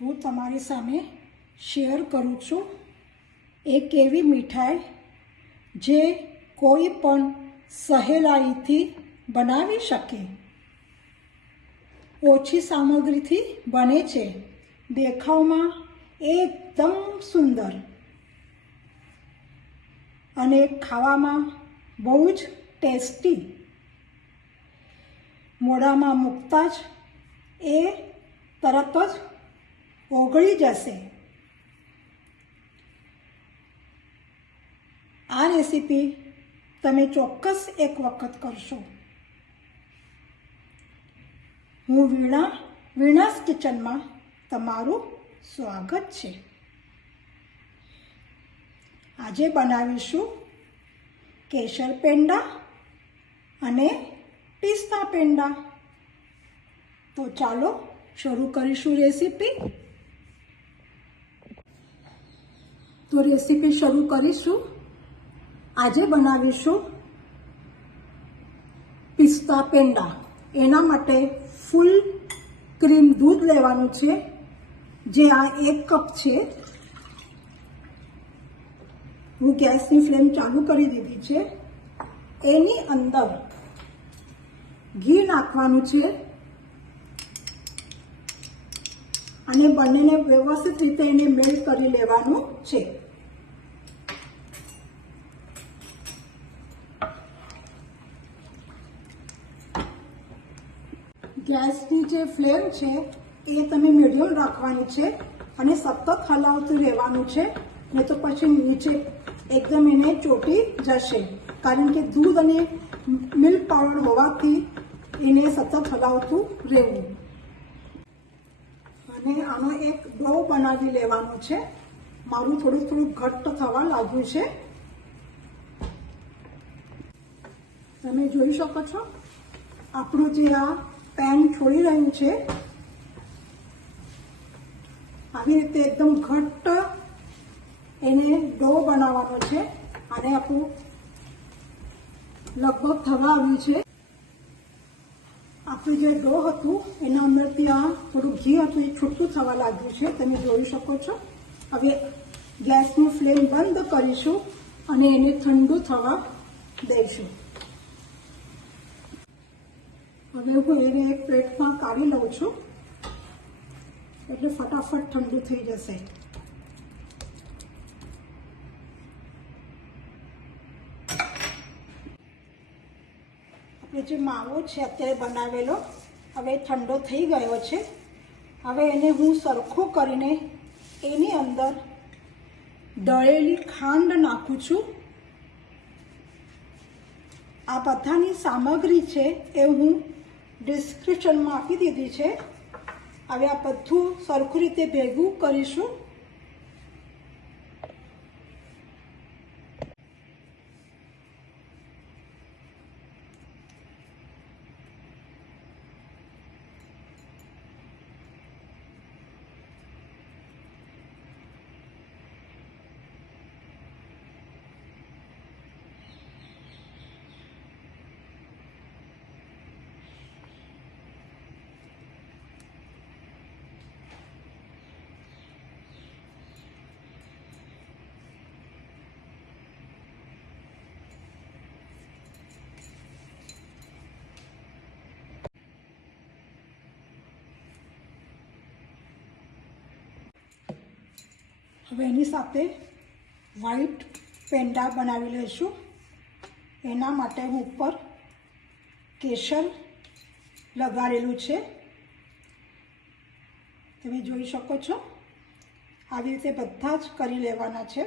હું તમારી સામે શેર કરું છું એક એવી મીઠાઈ જે કોઈ પણ સહેલાઈથી બનાવી શકે, ઓછી સામગ્રીથી બને છે, દેખાવમાં એકદમ સુંદર અને ખાવામાં બહુ જ ટેસ્ટી, મોઢામાં મૂકતા જ એ તરત જ ઓગળી જશે। આ રેસીપી તમે ચોક્કસ એક વખત કરશો। હું વીણાસ કિચનમાં તમારું સ્વાગત છે। આજે બનાવીશું કેસર પેંડા અને પિસ્તા પેંડા। તો ચાલો શરૂ કરીશું રેસીપી। તો રેસીપી શરૂ કરીશું। આજે બનાવીશું પિસ્તા પેંડા। એના માટે ફૂલ ક્રીમ દૂધ લેવાનું છે, જે આ 1 કપ છે। હું ગેસની ફ્લેમ ચાલુ કરી દીધી છે। એની અંદર ઘી નાખવાનું છે અને બંનેને વ્યવસ્થિત રીતે એને મેલ્ટ કરી લેવાનું છે। ગેસની જે ફ્લેમ છે એ તમે મીડિયમ રાખવાની છે અને સતત હલાવતું રહેવાનું છે, નહીં તો પછી નીચે એકદમ એને ચોટી જશે, કારણ કે દૂધ અને મિલ્ક પાવડર હોવાથી એને સતત હલાવતું રહેવું। અને આનો એક ડો બનાવી લેવાનો છે। મારું થોડું ઘટ્ટ થવા લાગ્યું છે, તમે જોઈ શકો છો। આપણું જે આ પેન છોડી રહ્યું છે, આવી રીતે એકદમ ઘટ્ટ એને ડો બનાવવાનો છે। અને આપણું લગભગ થવા આવ્યું છે। આપણું જે ડો હતું એના અંદરથી આ થોડું ઘી હતું એ છૂટું થવા લાગ્યું છે, તમે જોઈ શકો છો। હવે ગેસનું ફ્લેમ બંધ કરીશું અને એને ઠંડુ થવા દઈશું। હવે હું એને એક પ્લેટમાં કાઢી લઉં છું, એટલે ફટાફટ ઠંડુ થઈ જશે। આપણે જે માવો છે અત્યારે બનાવેલો, હવે ઠંડો થઈ ગયો છે। હવે એને હું સરખો કરીને એની અંદર દળેલી ખાંડ નાખું છું। આ બધાની સામગ્રી છે એ હું ડિસ્ક્રિપ્શનમાં આપી દીધી છે। હવે આ બધું સરખું રીતે ભેગું કરીશું। હવે એની સાથે વ્હાઈટ પેંડા બનાવી લઈશું। એના માટે હું ઉપર કેસર લગાડેલું છે, તમે જોઈ શકો છો। આવી રીતે બધા જ કરી લેવાના છે।